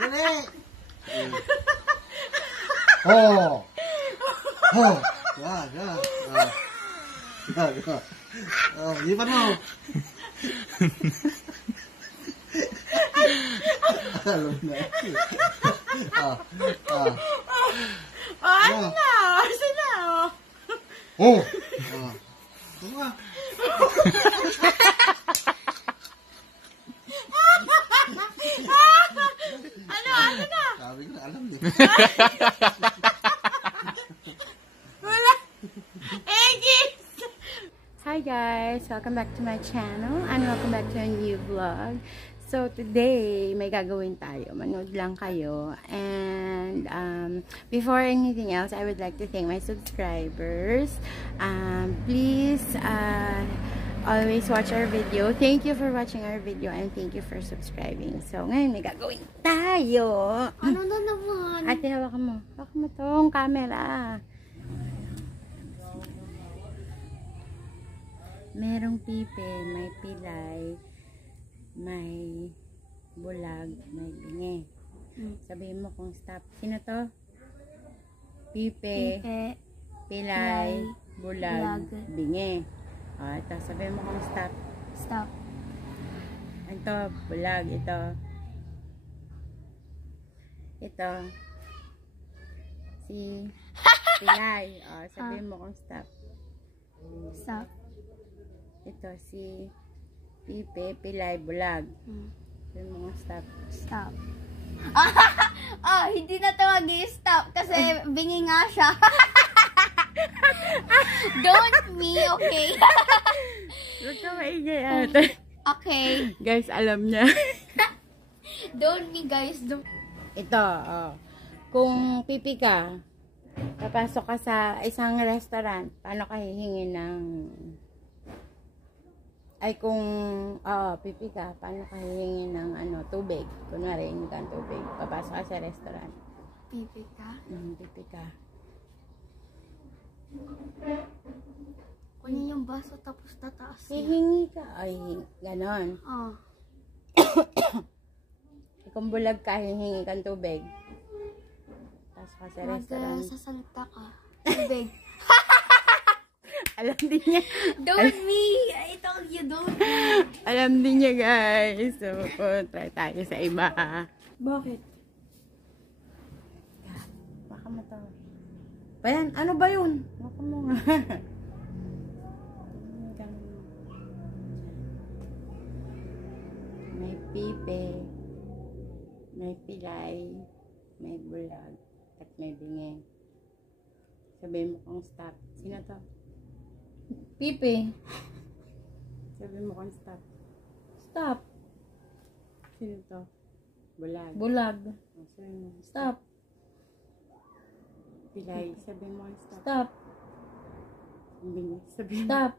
Dali! Oh! Oh! Oh, lipat mo! Alam na. Ano na? Asa na? Oh! Tama. Ano na? Sabi ko na alam niya. Wala. Egis! Hi guys! Welcome back to my channel and welcome back to a new vlog. So today, may gagawin tayo. Manood lang kayo. And before anything else, I would like to thank my subscribers. Please always watch our video. Thank you for watching our video and thank you for subscribing. So ngayon, may gagawin tayo. Ano na naman? Ate, hawakan mo. Hawakan mo tong camera. Merong pipe, may pilay, may bulag, may bingi. Sabihin mo kung stop. Sino to? Pipe, pilay, bulag, bingi. O, ito. Sabihin mo kung stop. Stop. Ito, bulag. Ito. Ito. Si pilay. O, sabihin mo kung stop. Stop. Ito, si pipe, pilay, bulag. Sabihin mo kung stop. Stop. Hindi na ito mag-stop kasi bingi nga siya. Don't me, okay? Huwag ka maingay ate. Okay. Guys, alam niya. Don't me, guys. Don't. Ito, oh. Kung pipi ka, papasok ka sa isang restaurant, paano ka hihingi ng... Ay, kung pipi ka, paano ka hihingi ng tubig? Kunwari, hingi ka ng tubig. Papasok ka sa restaurant. Pipi ka? Pipi ka. Kunin yung baso tapos tataas niya. Hihingi ka. Ay, ganon. Kung bulag ka, hihingi ka ng tubig. Pasok ka sa restaurant. Sasalita ka. Tubig. Alam din niya. Don't me! I told you, don't me. Alam din niya, guys. So, try tayo sa iba. Bakit? Baka matawa. Bayan, ano ba yun? Baka mo nga. May pipe, may pilay, may bulag, at may bingi. Sabihin mo kung stop. Sino to? Pipi. Sabihin mo kung stop. Stop. Sino to? Bulag. Bulag. Sabihin mo kung Stop. Pilay. Sabihin mo kung stop. Stop. Bingi. Sabihin mo. Stop.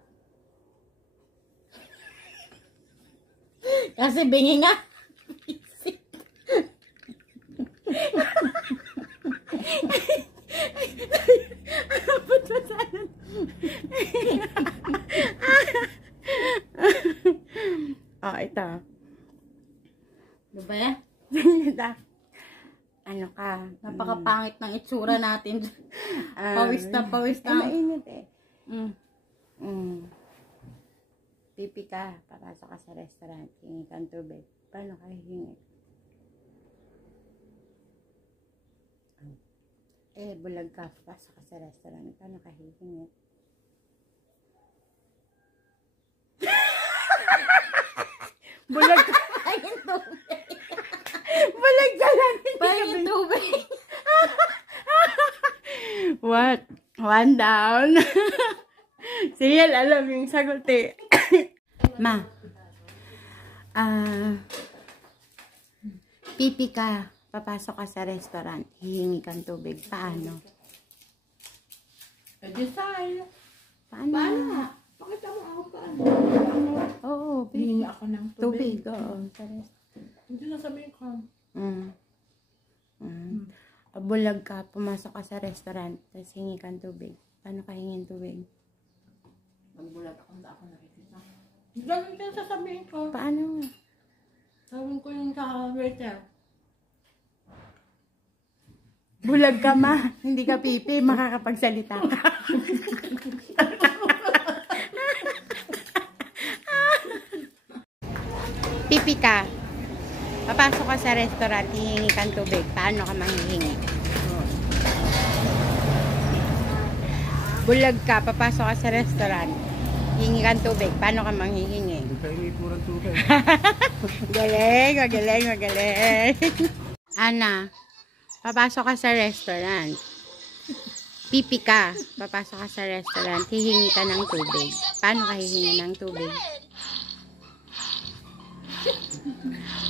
Kasi bingi nga. Ito. Ano ba yan? Ano ka? Napakapangit ng itsura natin. Pawis na, pawis na. Mainit eh. Pipi ka, papasok ka sa restaurant, hingi ka ng tubig. Paano ka hihingi? Bulag ka, papasok ka sa restaurant, paano ka hihingi? Bulag ka, Pahingin tubig. bulag ka lang. Pahingin tubig. What? One down. Sige, alam yung sagot eh. Ma. Pipi ka. Papasok ka sa restaurant. Hihingi kang tubig. Paano? Design. Paano? Paano? Pakita mo ako paano. Oo, Hihingi ako ng tubig. tubig. Oo. Sa restaurant. Hindi na sabihin ko. Bulag ka. Pumasok ka sa restaurant. Tapos hingi kang tubig. Paano ka hingin tubig? Magbulag ako na ako nakikita. Ganun din sasabihin ko. Paano? Sabihin ko yung sa waiter. Bulag ka ma. Hindi ka pipi. Makakapagsalita ka. Pipi ka. Papasok ka sa restaurant, hihingi kang tubig. Paano ka manghihingi? Bulag ka, papasok ka sa restaurant, hihingi kang tubig. Paano ka manghihingi? Nagpahingi po ng tubig. Galing, magaling, magaling. Ana, papasok ka sa restaurant. Pipi ka, papasok ka sa restaurant, hihingi ka ng tubig. Paano ka hihingi ng tubig?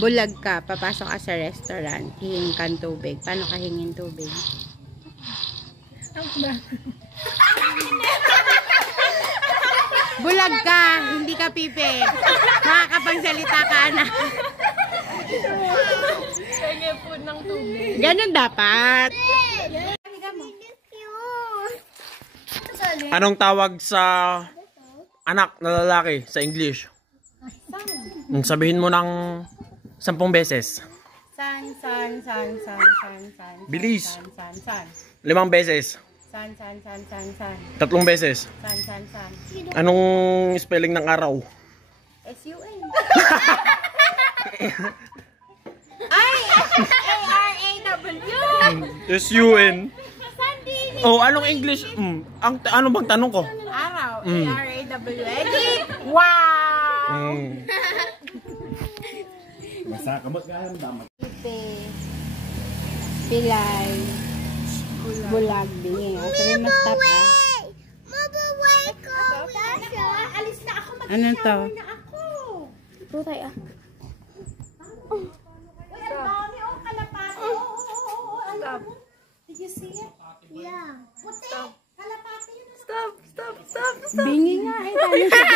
Bulag ka, papasok ka sa restaurant, hihingi kang tubig. Paano ka hingin tubig? Bulag ka, hindi ka pipi. Makakapagsalita ka na. Kaya po ng tubig. Ganun dapat. Anong tawag sa anak na lalaki sa English? Sabihin mo ng 10 beses. San. Bilis. San. 5 beses. San. 3 beses. San. Anong spelling ng araw? S-U-N. Ay! A-R-A-W! S-U-N. Oh, anong English? Ano bang tanong ko? Araw. A-R-A-W. Edit! Wow! Basta kamot ka ang damat. Pipi. Pilay. Bulag. Bingi. Sabi mo stop ah. Alis na ako. Ano to? Tutay ah. Uy, ang dami oh, kalapati. Stop. Did you see it? Yeah. Puti. Kalapati yun. Stop. Bingi nga eh. Dahil siya.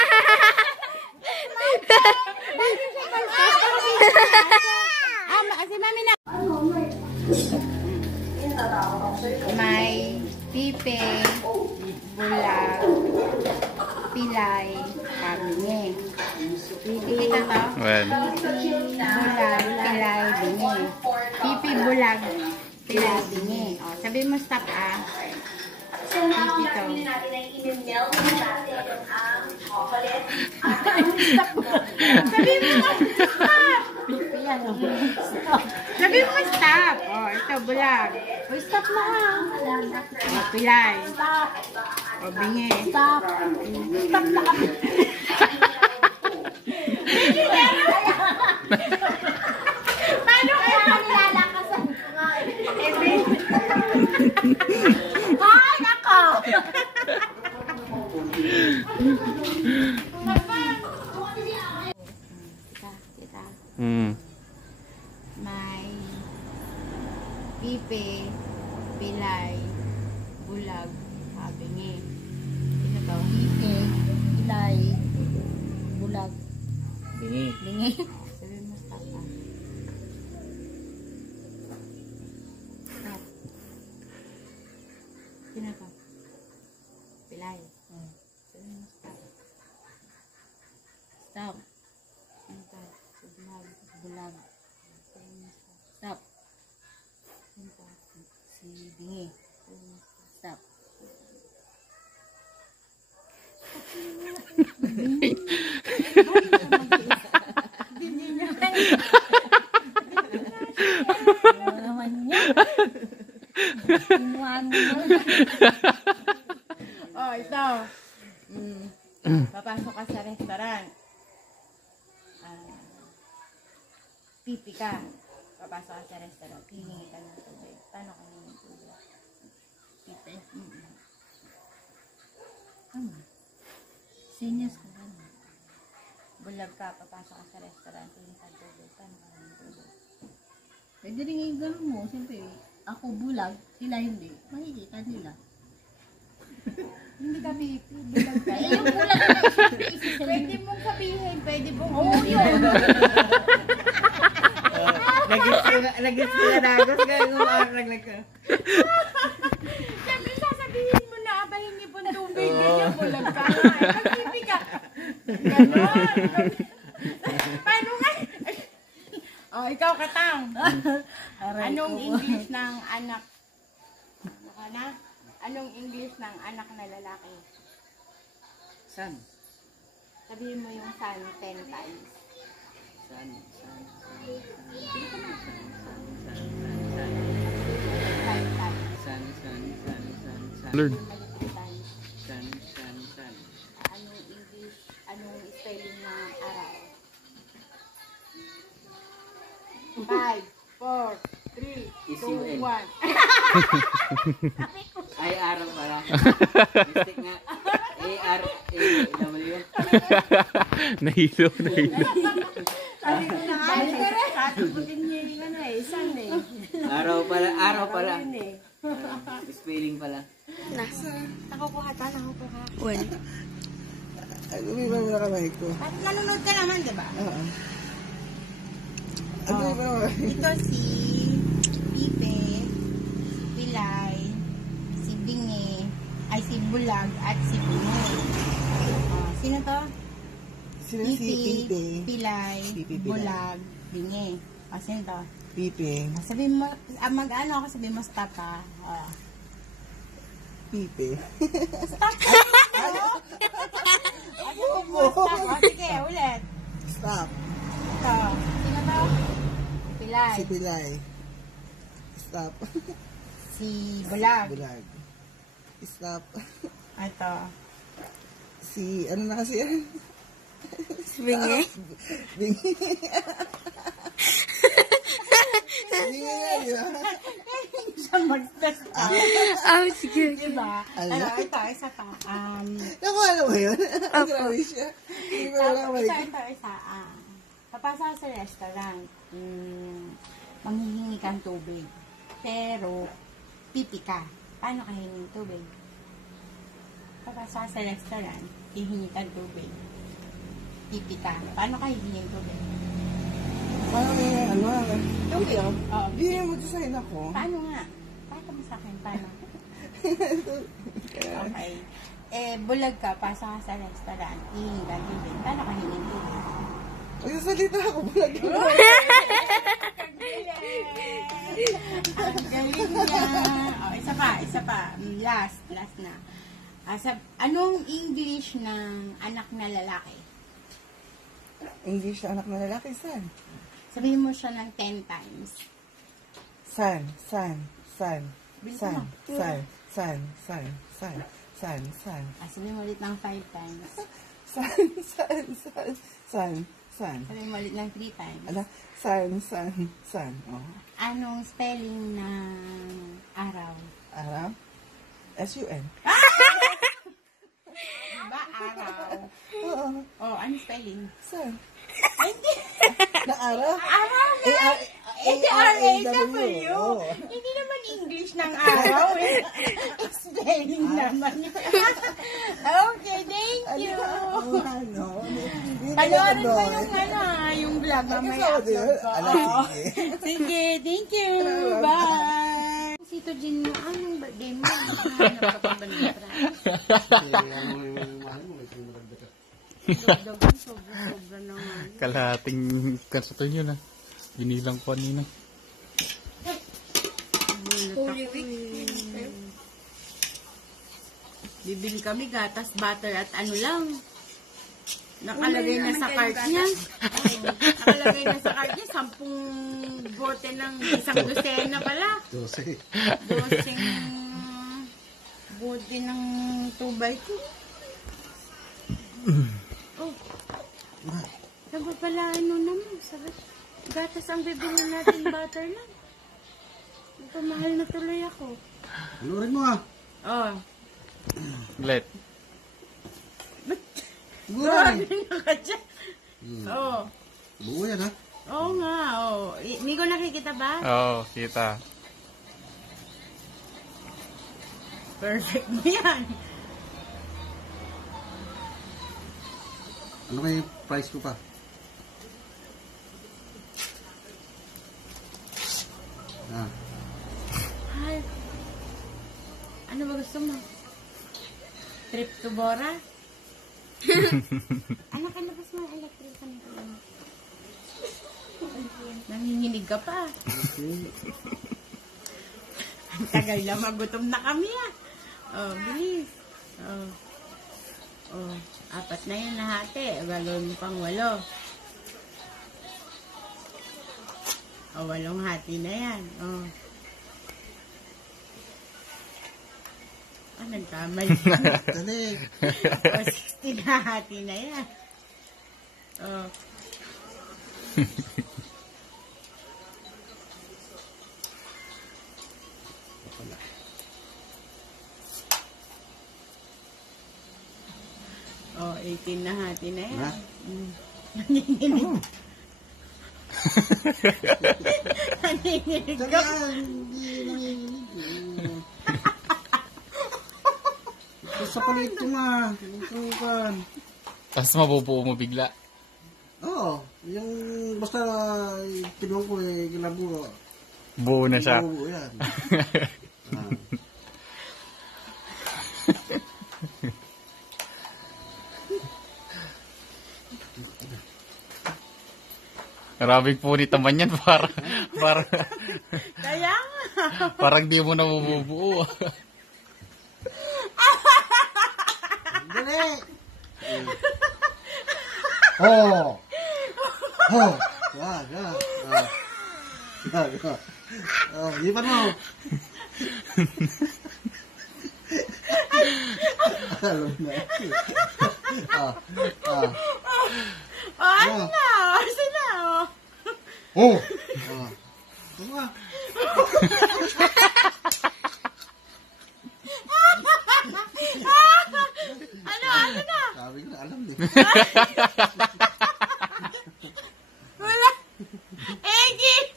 Si mami na. May pipi, bulag, pilay, kabingi. Kita to? Well. Pipi, bulag, pilay, bingi. Pipi, bulag, pilay, bingi. O, sabi mo stop ah. Pipi to. Sabi mo stop! Pipi yan. Sabi mo stop. O, ito bulag. O, stop na ha. O, pilay. Stop. O, bingi. Stop. Stop na kami. Paano kaya Nilalakasan ko nga eh. Ay, nako! Kita. May pipi, pilay, bulag, kabingi. Ano to? Pipi, ilay, bulag, Bingi. bingi. Sabi mo stop ah. Stop. Sino to? Pilay. Sabi mo stop. Stop. Ano to? Bulag. Bulag. Sabi mo stop. Ano to? Si bingi. Sabi mo stop. Ano naman yan? Kinuhaan mo na. Oh, ito. Papasok ka sa restaurant. Pipi ka. Papasok ka sa restaurant. Hihingi ka ng tubig. Paano ka hihingi ng tubig? Pipi. Seniors ko lang. Bulag ka. Papasok ka sa restaurant. Hihingi ka ng tubig. Paano ka hihingi ng tubig? Pwede rin yung gano'n mo. Siyempre, ako bulag, sila hindi. Makikita nila. Hindi ka pipi. Bulag ka. Eh, yung bulag na Pwede mong sabihin. Pwede mong Oo, yun. Nagis ko na nagos ka yung umarag ka. Siyempre, sasabihin mo na abahin po tubig. Ganyan, bulag ka. Pag-pipi ka. Ganon. Paano nga? Oh, ikaw katang. Anong English ng anak ka na? Anong English ng anak na lalaki? San? Sabihin mo yung son 10 times. San? San? Learn. Anong English, anong spelling ng araw? 5, 4, 3, 2, 1. Ay, araw pala. Mistake nga. A-R-A-W. Nahilo. Sabi ko na nga, sasagutin niya yung ano eh, son eh. Araw pala. Spelling pala. Nakukuha ta, nakukuha. Ay, lumiba mo na kamay ko. At nanonood ka naman, di ba? Oo. Ano yung kamay? Ito si Pipe, si Pilay, si Bingi, ay si Bulag, at si Bingi. Sino to? Sino si Pipe? Pilay, Pipe, Pilay. Bulag, Bingi. Sino to? Pipe. Sabi mo, mag-ano ako, sabi mo stop ha. Pipe. Stop! Stop! Sige, ulit. Stop. Ito. Sino to? Pilay. Si Pilay. Stop. Si Bulag. Bulag. Stop. Ito. Si, ano na kasi yan? Bingi? Bingi. Bingi nga, di ba? Hindi siya mag-stop. Sige. Diba? Ala. Ito, isa pa. Nakuha na ba yun? Grabe siya. Hindi ko na kamay ko. Ito, isa. Papasok ka sa restaurant. Manghihingi kang tubig. Pero, pipi ka. Paano ka hingin tubig? Papasok ka sa restaurant, hihingi kang tubig. Pipi ka. Paano ka hingin tubig? Paano may ano? Tubig? Oo. Hindi yung magsasahin ako. Paano nga? Paano mo sa akin? Paano? Okay. Bulag ka, pasok ka sa restaurant, hihingi kang tubig. Paano ka hingin tubig? Magsasalita ako. Bulag yun. Ang galing niya. Isa pa. Last na. Anong English ng anak na lalaki? English na anak na lalaki. San? Sabihin mo siya ng 10 times. San. Bilisan mo. San. Sabihin mo ulit ng 5 times. San. Sabihin mo ulit ng 3 times. Ano? San. Oh. Anong spelling ng araw? Araw? S-U-N. Diba araw? Oo. Oh, anong spelling? San? Ay, hindi. Na araw? Araw na! A-R-A-W. Oo. Hindi naman English ng araw eh. Spelling naman. Okay, thank you. Ano? Panoorin mo yung vlog mamaya. Ala, Sige, thank you. Bye. Sito Jin mo, anong birthday mo? Hanap ka pa ba ng Sobra naman. Kalahating kasaton yun ah. Ginilang ko kanina. Holy Week. Bibili kami gatas, butter at ano lang. Nakalagay na sa cart niya. Nakalagay na sa cart niya. 10 bote ng isang dosena pala. 12 bote ng 2x2. Oh. Sabi pala ano naman. Sabi, gatas ang bibili natin, butter lang. Pamahal na tuloy ako. Anurin mo ah. Oh. Let. Guray. Grabe ka dyan. Oo. Buo yan ha. Oo nga, oo. Hindi ko nakikita ba? Oo, kita. Perfect mo yan. Ano kayo price ko pa? Ah. Ay. Ano ba gusto mo? Trip to Bora? Anak, labas mo ang electric ka nito. Nanginginig ka pa. Ang tagal na magutom na kami ah. Oh, bilis. Oh. Oh, 4 na yun nahati. Gagawin mo pang 8. Oh, 8 hati na yan. Oh. Ah, nagkamay. Dali. Oh, 16 na hati na yan. Oh. Oh, 18 na hati na yan. Ha? Nanginginig. Nanginginig Dali ka. hindi nanginginig. Basta pala ito ma. Ito kan. Tapos mabubuo mo bigla. Oo. Yung basta kinuha ko kilaburo. Buo na siya. Oo, yan. Maraming punit naman yan. Kaya nga. Parang di mo na mabubuo. Dali! Oh! Oh! Wag, Oh, lipat mo! Alam na. Oh, ano na? Asa na? Oh! Tama. Ano na? Sabi ko na, alam na. Wala. Egis!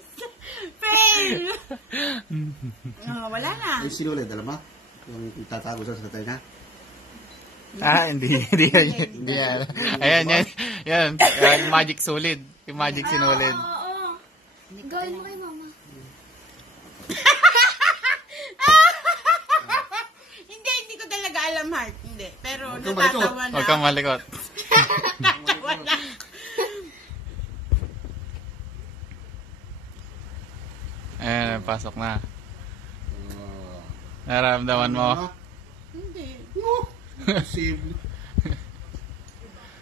Fail! Oh, wala na. Ay, sinulid, alam mo? Yung tatago sa tatay na. Hindi yan. Ayan, yan. Yan, yung magic solid. Yung magic sinulid. Oo. Gawin mo kay mama. Hindi ko talaga alam, Heart. Hindi. Pero Huwag kang malikot. natatawa na. Huwag kang malikot. Natatawa na. Ayan, pasok na. Nararamdaman mo? Hindi. Posible.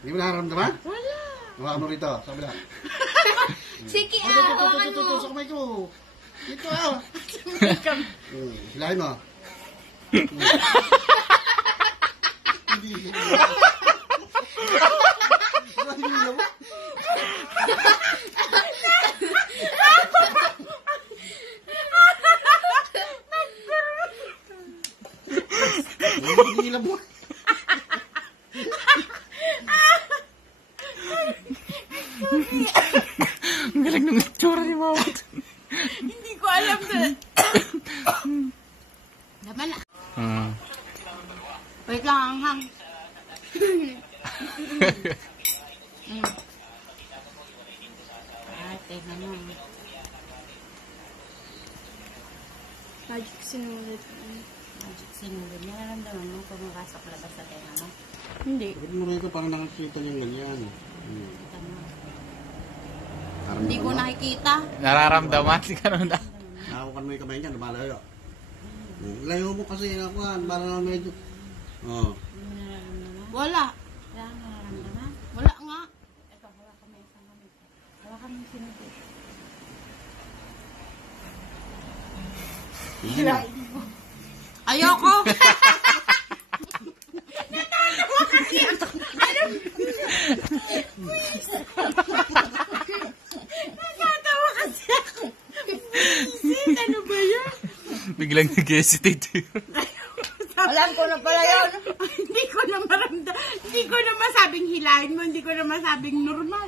Hindi mo nararamdaman? Wala. Hawakan mo rito, sa kabila. Sige, Hawakan mo. Sa kamay ko. Dito hilahin mo. Hindi. Hindi mo. Ang galing ng itsura ni Mama. Hindi ko alam na. Laman na. Wait lang, hanghang. Teka mo. Magic sinulid. Magic sinulid. Nararamdaman mo pumapasok labas sa tenga mo? Hindi. Bakit mo rito parang nakakita niyang ganyan? Kita mo. Parang Hindi ko nakikita. Nararamdaman? Ganun na. Nakakukan mo yung kamay niya, lumalayo. Layo mo kasi nakuhan, para medyo... Oh. Wala. Wala kang nararamdaman? Wala nga. Ito, wala kami isang gamit. Wala kami sinugit. Ayoko! Natatawa kasi ako. Natatawa kasi ako. Visit, ano ba yun? Biglang nag-hesitate. Alam ko na pala yun. Hindi ko na maramdaman. Hindi ko na masabing hilahin mo. Hindi ko na masabing normal.